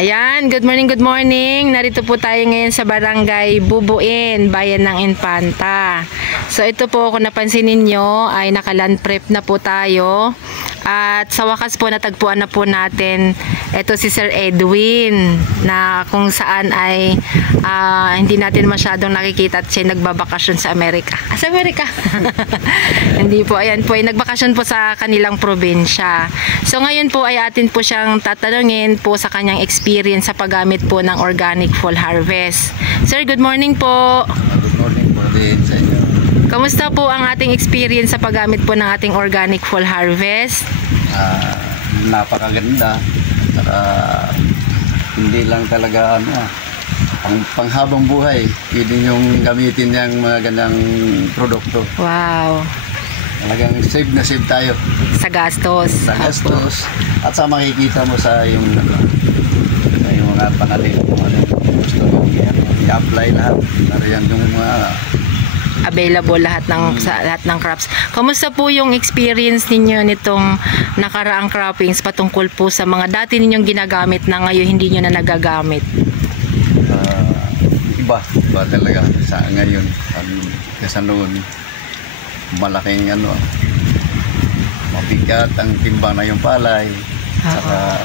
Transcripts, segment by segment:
Ayan, good morning, good morning. Narito po tayo ngayon sa Barangay Bubuin, Bayan ng Infanta. So ito po, kung napansin ninyo, ay naka-land prep na po tayo. At sa wakas po, natagpuan na po natin ito si Sir Edwin, na kung saan ay hindi natin masyadong nakikita at siya nagbabakasyon sa Amerika. Sa Amerika? Hindi po, ayan po, ay nagbakasyon po sa kanilang probinsya. So ngayon po ay atin po siyang tatanungin po sa kanyang experience sa paggamit po ng organic fall harvest. Sir, good morning po. Good morning po din sa inyo. Kamusta po ang ating experience sa paggamit po ng ating organic fall harvest? Napakaganda. Saka hindi lang talaga panghabang buhay. Pwede yung gamitin yung mga ganyang produkto. Wow. Talagang save na save tayo. Sa gastos. Sa gastos. At sa makikita mo sa yung mga panalim kung ano gusto mo i-apply lahat. Nariyan yung mga available lahat ng sa lahat ng crops. Kamusta po yung experience ninyo nitong nakaraang croppings patungkol po sa mga dati ninyong ginagamit na ngayon hindi niyo na nagagamit? Iba talaga sa ngayon. Kasi noon malaking mabigat ang timbang na yung palay. Saka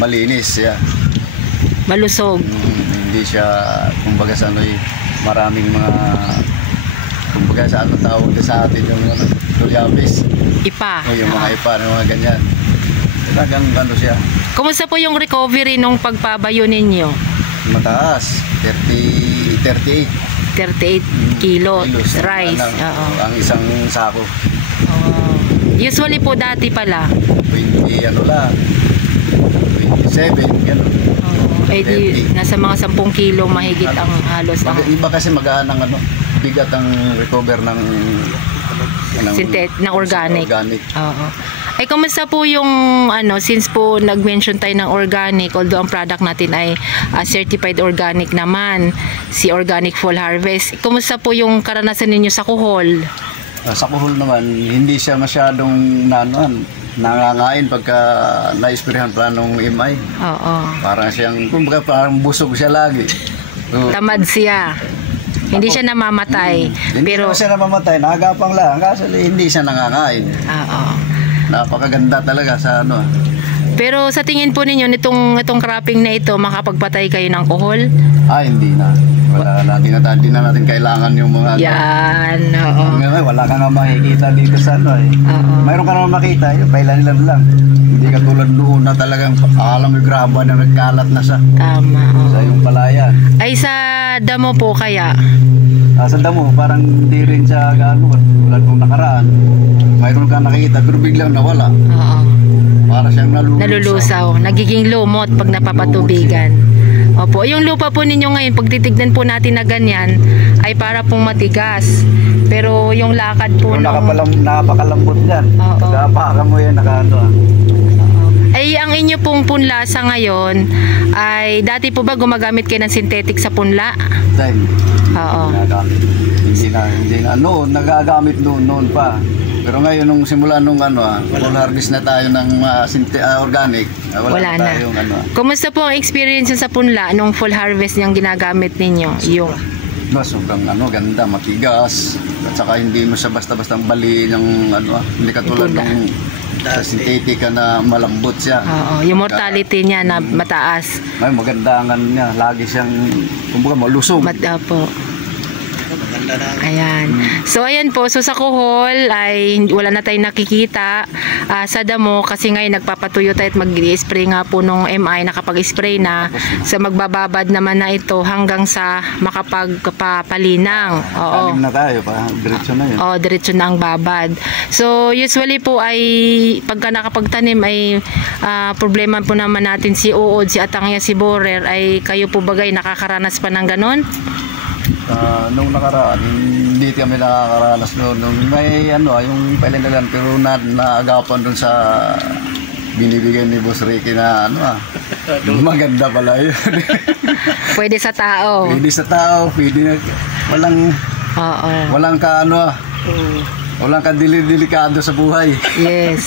malinis siya. Malusog. Hindi siya kumbaga sa maraming mga kumbaga sa tawag sa atin yung tulyabis. Ipa. O yung mga ipa, mga ganyan. Talagang siya. Kumusta po yung recovery nung pagpabayo ninyo? Mataas. 38 kilos rice. Ang isang sako. Usually po dati pala 20 lang. 27 gano'n. Di nasa mga 10 kilo mahigit ang halos. Iba kasi magaan ang bigat ang recover ng ng organic. Ay kumusta po yung since po nag-mention tayo ng organic, although ang product natin ay certified organic naman, si Organic Fall Harvest. Kumusta po yung karanasan ninyo sa kuhol? Sa kuhol naman, hindi siya masyadong nangangain pagka na-isprehan pa nung MI. Parang siyang, kumbaga parang busog siya lagi. Tamad siya. Hindi siya namamatay. Hindi siya namamatay, nagapang lang. Kasi hindi siya nangangain. Napakaganda talaga sa Pero sa tingin po ninyo, itong cropping na ito, makapagpatay kayo ng kuhol? Hindi na. Hindi na natin kailangan yung mga yan, wala ka nga makikita dito sa mayroon ka naman makita, yung pailan lang. Hindi ka tulad noon na talagang alam mo graba na nagkalat na siya. Tama. Sa yung palayan. Ay sa damo po kaya? Sa damo, parang hindi rin siya tulad nung nakaraan. Mayroon ka nakikita pero biglang nawala. Para siyang nalulusaw. Nagiging lumot pag napapatubigan. Opo, yung lupa po ninyo ngayon, pag titignan po natin na ganyan, ay para pong matigas. Pero yung lakad po napakalambot yan. Pagkapakan mo yan, Ay, ang inyo pong punla sa ngayon, ay dati po ba gumagamit kayo ng synthetic sa punla? Hindi na. Noon, nagagamit noon pa. Pero ngayon, nung simula nung full harvest na tayo ng organic, wala na tayong Kumusta po ang experience sa punla nung full harvest niyang ginagamit ninyo? Sobrang ganda, matigas. At saka hindi mo siya basta-basta bali ng hindi katulad ng sa synthetic na malambot siya. Yung mortality niya na mataas. Ay, maganda niya. Lagi siyang kumbaga malusog. Ayan. So ayan po, so sa kuhol ay wala na tayong nakikita sa damo kasi ngayon nagpapatuyo tayo at mag-spray nga po nung MI, nakapag-spray na. So magbababad naman na ito hanggang sa makapagpapalinang. Tanim na tayo, diretso na yun. Diretso na ang babad. So usually po ay pagka nakapagtanim ay problema po naman natin si Uod, si Atangya, si Borer, ay kayo po bagay nakakaranas pa ng ganon? Nung nakaraan, hindi kami nakakaranas noon. May yung pailan pero naagapan doon sa binibigyan ni Boss Ricky na maganda pala yun. Pwede sa tao. Pwede walang ka delikado sa buhay. Yes.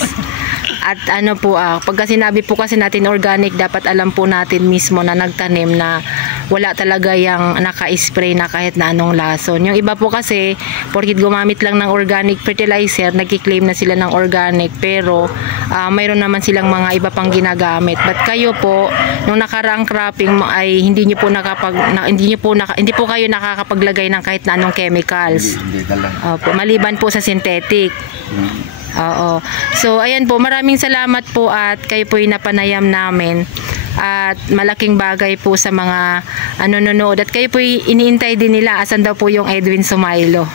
At ano po, pagka sinabi po kasi natin organic, dapat alam po natin mismo na nagtanim na wala talaga yung naka-spray na kahit na anong lason. Yung iba po kasi, porkit gumamit lang ng organic fertilizer, nagkiklaim na sila ng organic, pero mayroon naman silang mga iba pang ginagamit. But kayo po, nung nakaraang cropping ay hindi po kayo nakakapaglagay ng kahit na anong chemicals. Hindi talaga. Opo, maliban po sa synthetic. Oo. So, ayan po, maraming salamat po at kayo po yung napanayam namin. At malaking bagay po sa mga nanonood. At kayo po iniintay din nila, asan daw po yung Edwin Sumailo.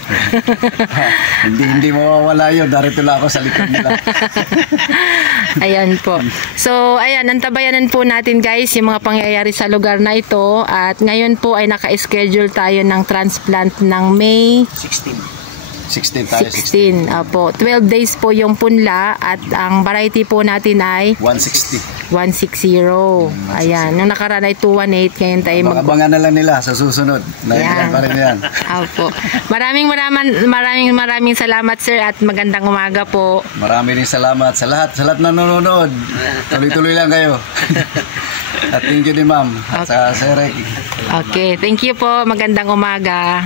hindi mawawala yun. Darito lang ako sa likod nila. Ayan po. So, ayan, antabayanan po natin guys yung mga pangyayari sa lugar na ito. At ngayon po ay naka-schedule tayo ng transplant ng May 16 tayo. 16. Apo. 12 days po yung punla at ang variety po natin ay 160. 160. Ayan. Nung nakaraan ay 218. Ngayon tayo Abangan na lang nila sa susunod. Nailan pa rin yan. Apo. Maraming salamat sir at magandang umaga po. Marami rin salamat sa lahat na nanonood. Tuloy-tuloy lang kayo. At thank you din ma'am. Sa Sir Ricky. Okay. Thank you po. Magandang umaga.